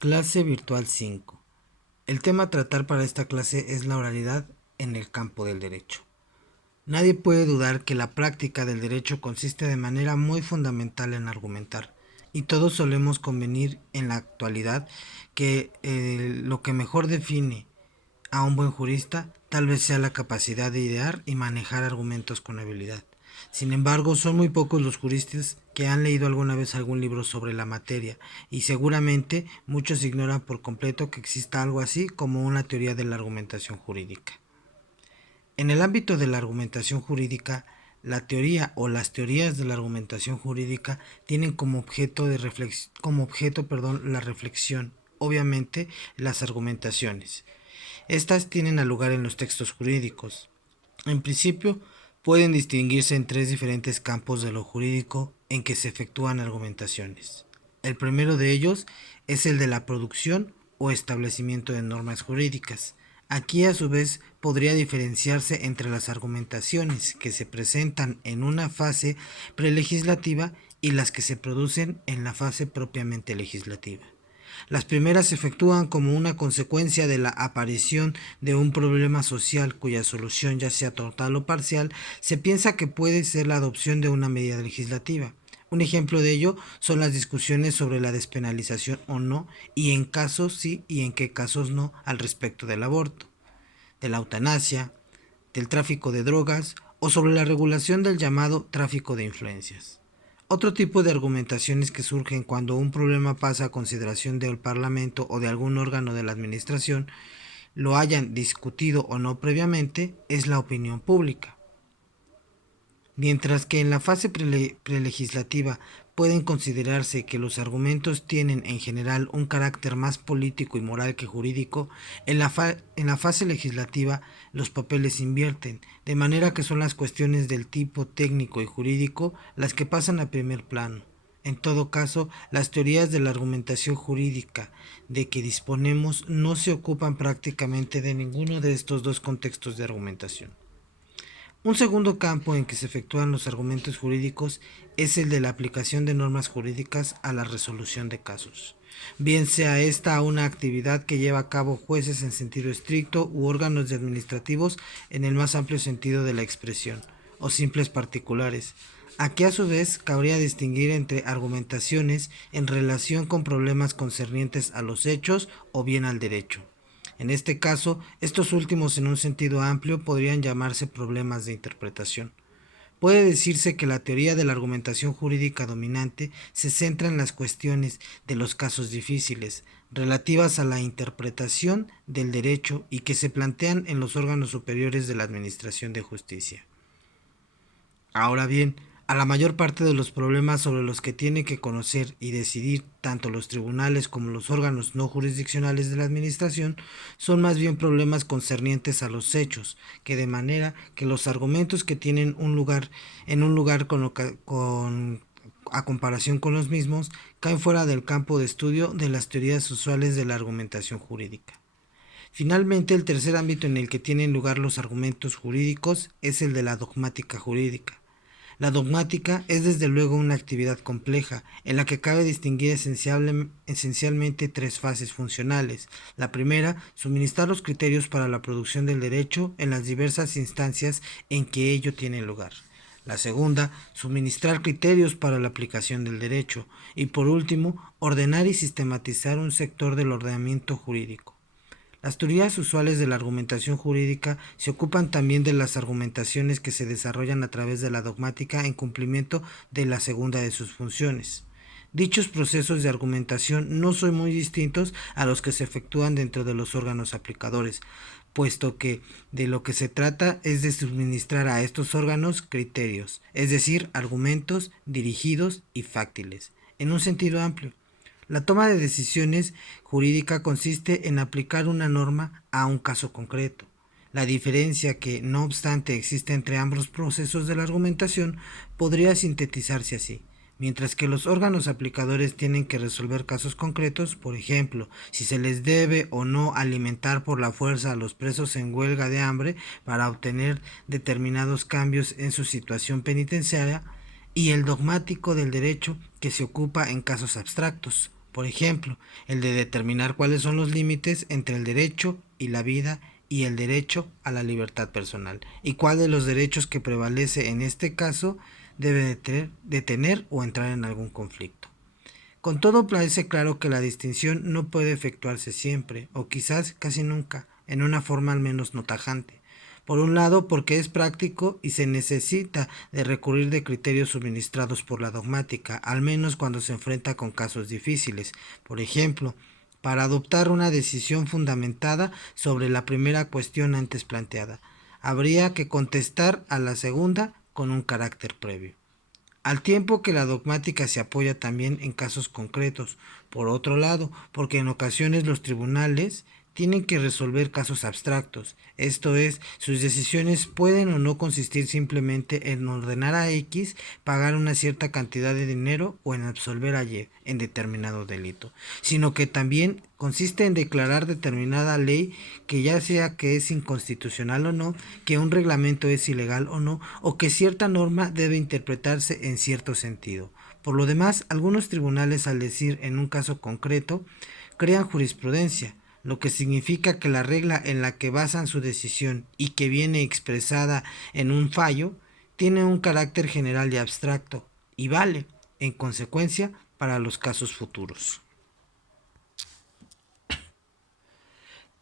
Clase virtual 5. El tema a tratar para esta clase es la oralidad en el campo del derecho. Nadie puede dudar que la práctica del derecho consiste de manera muy fundamental en argumentar, y todos solemos convenir en la actualidad que lo que mejor define a un buen jurista tal vez sea la capacidad de idear y manejar argumentos con habilidad. Sin embargo, son muy pocos los juristas que han leído alguna vez algún libro sobre la materia, y seguramente muchos ignoran por completo que exista algo así como una teoría de la argumentación jurídica. En el ámbito de la argumentación jurídica, la teoría o las teorías de la argumentación jurídica tienen como objeto, la reflexión, obviamente las argumentaciones. Estas tienen lugar en los textos jurídicos. En principio, pueden distinguirse en tres diferentes campos de lo jurídico en que se efectúan argumentaciones. El primero de ellos es el de la producción o establecimiento de normas jurídicas. Aquí a su vez podría diferenciarse entre las argumentaciones que se presentan en una fase prelegislativa y las que se producen en la fase propiamente legislativa. Las primeras se efectúan como una consecuencia de la aparición de un problema social cuya solución, ya sea total o parcial, se piensa que puede ser la adopción de una medida legislativa. Un ejemplo de ello son las discusiones sobre la despenalización o no, y en casos sí y en qué casos no, al respecto del aborto, de la eutanasia, del tráfico de drogas o sobre la regulación del llamado tráfico de influencias. Otro tipo de argumentaciones que surgen cuando un problema pasa a consideración del Parlamento o de algún órgano de la Administración, lo hayan discutido o no previamente, es la opinión pública. Mientras que en la fase prelegislativa pueden considerarse que los argumentos tienen en general un carácter más político y moral que jurídico, en la fase legislativa los papeles invierten, de manera que son las cuestiones del tipo técnico y jurídico las que pasan a primer plano. En todo caso, las teorías de la argumentación jurídica de que disponemos no se ocupan prácticamente de ninguno de estos dos contextos de argumentación. Un segundo campo en que se efectúan los argumentos jurídicos es el de la aplicación de normas jurídicas a la resolución de casos, bien sea esta una actividad que lleva a cabo jueces en sentido estricto u órganos administrativos en el más amplio sentido de la expresión, o simples particulares. Aquí a su vez cabría distinguir entre argumentaciones en relación con problemas concernientes a los hechos o bien al derecho. En este caso, estos últimos en un sentido amplio podrían llamarse problemas de interpretación. Puede decirse que la teoría de la argumentación jurídica dominante se centra en las cuestiones de los casos difíciles, relativas a la interpretación del derecho y que se plantean en los órganos superiores de la Administración de Justicia. Ahora bien, a la mayor parte de los problemas sobre los que tienen que conocer y decidir tanto los tribunales como los órganos no jurisdiccionales de la administración son más bien problemas concernientes a los hechos, que de manera que los argumentos que tienen un lugar a comparación con los mismos caen fuera del campo de estudio de las teorías usuales de la argumentación jurídica. Finalmente, el tercer ámbito en el que tienen lugar los argumentos jurídicos es el de la dogmática jurídica. La dogmática es desde luego una actividad compleja, en la que cabe distinguir esencialmente tres fases funcionales. La primera, suministrar los criterios para la producción del derecho en las diversas instancias en que ello tiene lugar. La segunda, suministrar criterios para la aplicación del derecho. Y por último, ordenar y sistematizar un sector del ordenamiento jurídico. Las teorías usuales de la argumentación jurídica se ocupan también de las argumentaciones que se desarrollan a través de la dogmática en cumplimiento de la segunda de sus funciones. Dichos procesos de argumentación no son muy distintos a los que se efectúan dentro de los órganos aplicadores, puesto que de lo que se trata es de suministrar a estos órganos criterios, es decir, argumentos dirigidos y fáctiles, en un sentido amplio. La toma de decisiones jurídica consiste en aplicar una norma a un caso concreto. La diferencia que, no obstante, existe entre ambos procesos de la argumentación podría sintetizarse así. Mientras que los órganos aplicadores tienen que resolver casos concretos, por ejemplo, si se les debe o no alimentar por la fuerza a los presos en huelga de hambre para obtener determinados cambios en su situación penitenciaria, y el dogmático del derecho que se ocupa en casos abstractos, Por ejemplo, el de determinar cuáles son los límites entre el derecho y la vida y el derecho a la libertad personal, y cuál de los derechos que prevalece en este caso debe de tener o entrar en algún conflicto. Con todo parece claro que la distinción no puede efectuarse siempre, o quizás casi nunca, en una forma al menos no tajante. Por un lado, porque es práctico y se necesita de recurrir de criterios suministrados por la dogmática, al menos cuando se enfrenta con casos difíciles. Por ejemplo, para adoptar una decisión fundamentada sobre la primera cuestión antes planteada, habría que contestar a la segunda con un carácter previo. Al tiempo que la dogmática se apoya también en casos concretos. Por otro lado, porque en ocasiones los tribunales tienen que resolver casos abstractos, esto es, sus decisiones pueden o no consistir simplemente en ordenar a X pagar una cierta cantidad de dinero o en absolver a Y en determinado delito, sino que también consiste en declarar determinada ley, que ya sea que es inconstitucional o no, que un reglamento es ilegal o no, o que cierta norma debe interpretarse en cierto sentido. Por lo demás, algunos tribunales, al decir en un caso concreto, crean jurisprudencia, lo que significa que la regla en la que basan su decisión y que viene expresada en un fallo tiene un carácter general y abstracto y vale, en consecuencia, para los casos futuros.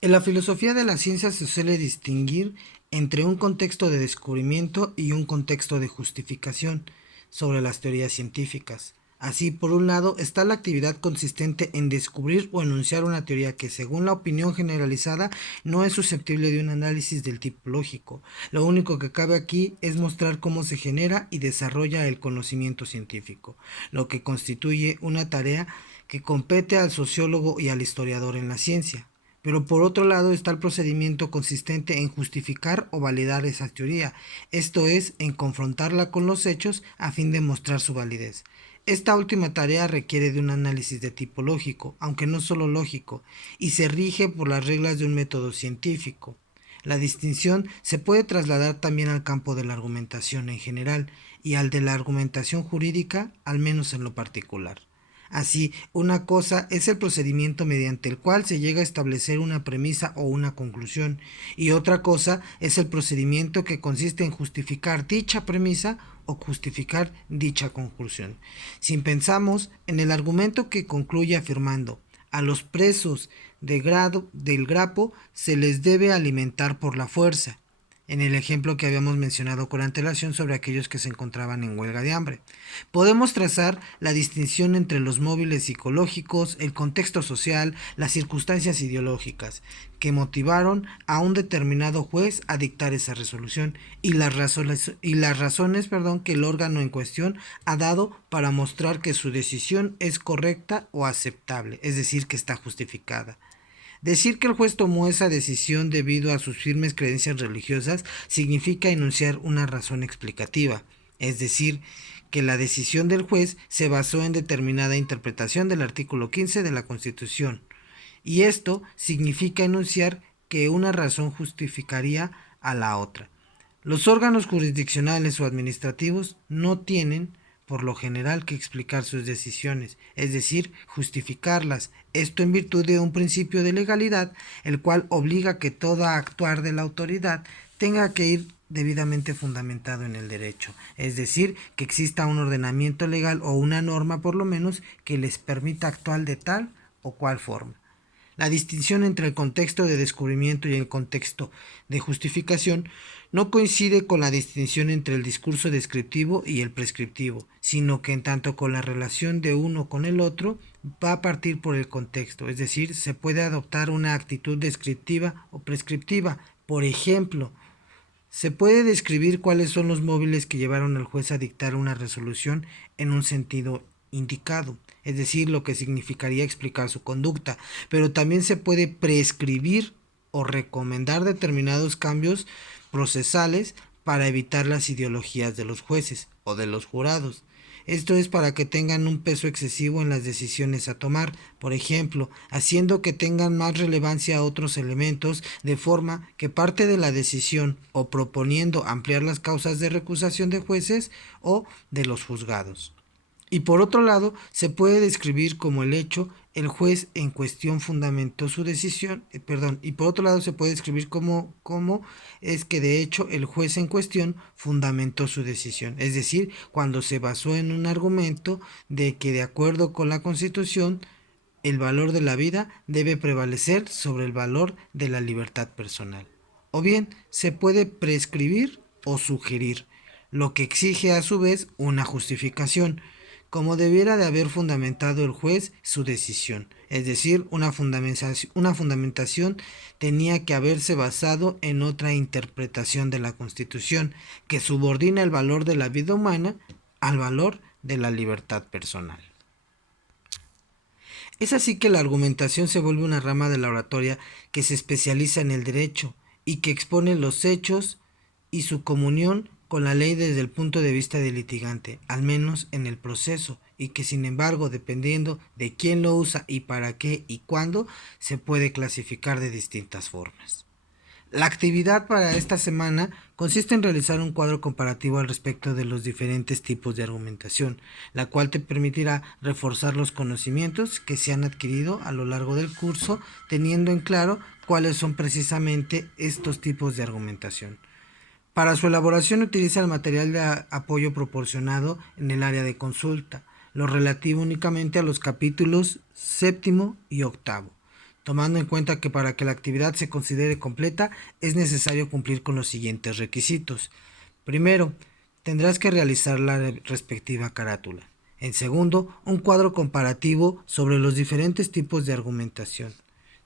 En la filosofía de la ciencia se suele distinguir entre un contexto de descubrimiento y un contexto de justificación sobre las teorías científicas. Así, por un lado, está la actividad consistente en descubrir o enunciar una teoría que, según la opinión generalizada, no es susceptible de un análisis del tipo lógico. Lo único que cabe aquí es mostrar cómo se genera y desarrolla el conocimiento científico, lo que constituye una tarea que compete al sociólogo y al historiador en la ciencia. Pero por otro lado está el procedimiento consistente en justificar o validar esa teoría, esto es, en confrontarla con los hechos a fin de mostrar su validez. Esta última tarea requiere de un análisis de tipo lógico, aunque no solo lógico, y se rige por las reglas de un método científico. La distinción se puede trasladar también al campo de la argumentación en general y al de la argumentación jurídica, al menos en lo particular. Así, una cosa es el procedimiento mediante el cual se llega a establecer una premisa o una conclusión, y otra cosa es el procedimiento que consiste en justificar dicha premisa o justificar dicha conclusión. Si pensamos en el argumento que concluye afirmando: a los presos del grapo se les debe alimentar por la fuerza, en el ejemplo que habíamos mencionado con antelación sobre aquellos que se encontraban en huelga de hambre. Podemos trazar la distinción entre los móviles psicológicos, el contexto social, las circunstancias ideológicas que motivaron a un determinado juez a dictar esa resolución y las razones que el órgano en cuestión ha dado para mostrar que su decisión es correcta o aceptable, es decir, que está justificada. Decir que el juez tomó esa decisión debido a sus firmes creencias religiosas significa enunciar una razón explicativa, es decir, que la decisión del juez se basó en determinada interpretación del artículo 15 de la Constitución, y esto significa enunciar que una razón justificaría a la otra. Los órganos jurisdiccionales o administrativos no tienen, por lo general, que explicar sus decisiones, es decir, justificarlas, esto en virtud de un principio de legalidad, el cual obliga que todo actuar de la autoridad tenga que ir debidamente fundamentado en el derecho, es decir, que exista un ordenamiento legal o una norma por lo menos que les permita actuar de tal o cual forma. La distinción entre el contexto de descubrimiento y el contexto de justificación no coincide con la distinción entre el discurso descriptivo y el prescriptivo, sino que en tanto con la relación de uno con el otro va a partir por el contexto, es decir, se puede adoptar una actitud descriptiva o prescriptiva. Por ejemplo, se puede describir cuáles son los móviles que llevaron al juez a dictar una resolución en un sentido indicado, es decir, lo que significaría explicar su conducta, pero también se puede prescribir o recomendar determinados cambios procesales para evitar las ideologías de los jueces o de los jurados. Esto es para que tengan un peso excesivo en las decisiones a tomar, por ejemplo, haciendo que tengan más relevancia otros elementos, de forma que parte de la decisión o proponiendo ampliar las causas de recusación de jueces o de los juzgados. Y por otro lado, se puede describir como el hecho, el juez en cuestión fundamentó su decisión, y por otro lado se puede describir como es que de hecho el juez en cuestión fundamentó su decisión, es decir, cuando se basó en un argumento de que de acuerdo con la Constitución, el valor de la vida debe prevalecer sobre el valor de la libertad personal. O bien, se puede prescribir o sugerir, lo que exige a su vez una justificación, como debiera de haber fundamentado el juez su decisión. Es decir, una fundamentación tenía que haberse basado en otra interpretación de la Constitución, que subordina el valor de la vida humana al valor de la libertad personal. Es así que la argumentación se vuelve una rama de la oratoria que se especializa en el derecho y que expone los hechos y su comunión con la ley desde el punto de vista del litigante, al menos en el proceso, y que sin embargo, dependiendo de quién lo usa y para qué y cuándo, se puede clasificar de distintas formas. La actividad para esta semana consiste en realizar un cuadro comparativo al respecto de los diferentes tipos de argumentación, la cual te permitirá reforzar los conocimientos que se han adquirido a lo largo del curso, teniendo en claro cuáles son precisamente estos tipos de argumentación. Para su elaboración utiliza el material de apoyo proporcionado en el área de consulta, lo relativo únicamente a los capítulos 7º y 8º, tomando en cuenta que para que la actividad se considere completa es necesario cumplir con los siguientes requisitos. Primero, tendrás que realizar la respectiva carátula. En segundo, un cuadro comparativo sobre los diferentes tipos de argumentación.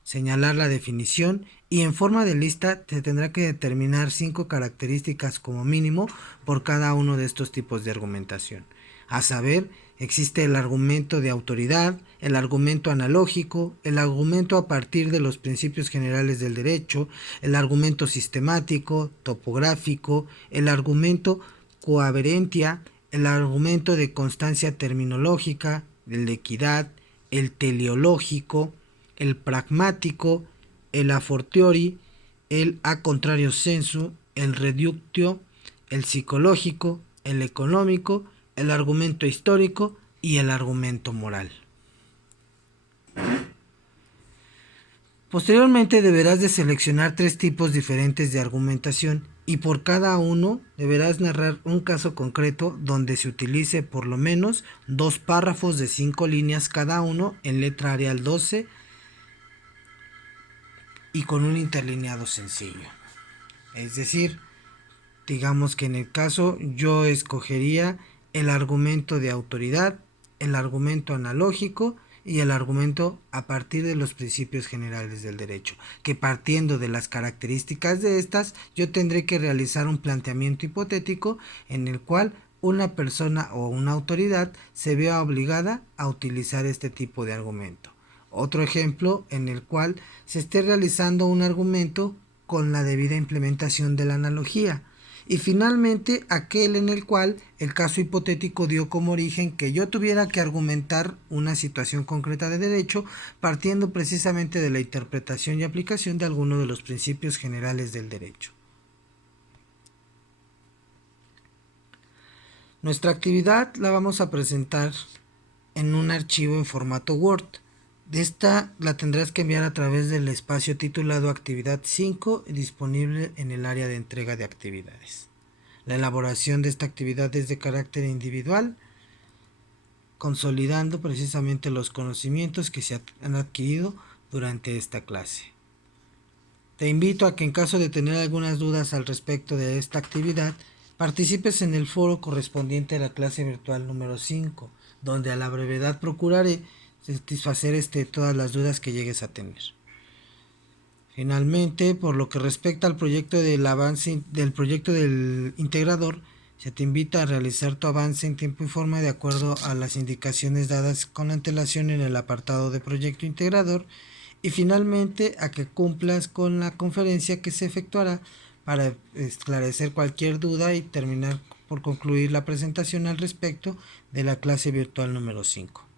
Señalar la definición y en forma de lista se tendrá que determinar 5 características como mínimo por cada uno de estos tipos de argumentación. A saber, existe el argumento de autoridad, el argumento analógico, el argumento a partir de los principios generales del derecho, el argumento sistemático, topográfico, el argumento coaverentia, el argumento de constancia terminológica, el de equidad, el teleológico, el pragmático, el a fortiori, el a contrario sensu, el reductio, el psicológico, el económico, el argumento histórico y el argumento moral. Posteriormente deberás de seleccionar 3 tipos diferentes de argumentación y por cada uno deberás narrar un caso concreto donde se utilice por lo menos 2 párrafos de 5 líneas cada uno en letra Arial 12 y con un interlineado sencillo. Es decir, digamos que en el caso yo escogería el argumento de autoridad, el argumento analógico y el argumento a partir de los principios generales del derecho, que partiendo de las características de estas, yo tendré que realizar un planteamiento hipotético en el cual una persona o una autoridad se vea obligada a utilizar este tipo de argumento. Otro ejemplo en el cual se esté realizando un argumento con la debida implementación de la analogía. Y finalmente aquel en el cual el caso hipotético dio como origen que yo tuviera que argumentar una situación concreta de derecho partiendo precisamente de la interpretación y aplicación de alguno de los principios generales del derecho. Nuestra actividad la vamos a presentar en un archivo en formato Word. Esta la tendrás que enviar a través del espacio titulado Actividad 5 disponible en el área de entrega de actividades. La elaboración de esta actividad es de carácter individual, consolidando precisamente los conocimientos que se han adquirido durante esta clase. Te invito a que en caso de tener algunas dudas al respecto de esta actividad, participes en el foro correspondiente a la clase virtual número 5, donde a la brevedad procuraré satisfacer todas las dudas que llegues a tener. Finalmente, por lo que respecta al proyecto del proyecto del integrador, se te invita a realizar tu avance en tiempo y forma de acuerdo a las indicaciones dadas con antelación en el apartado de proyecto integrador y finalmente a que cumplas con la conferencia que se efectuará para esclarecer cualquier duda y terminar por concluir la presentación al respecto de la clase virtual número 5.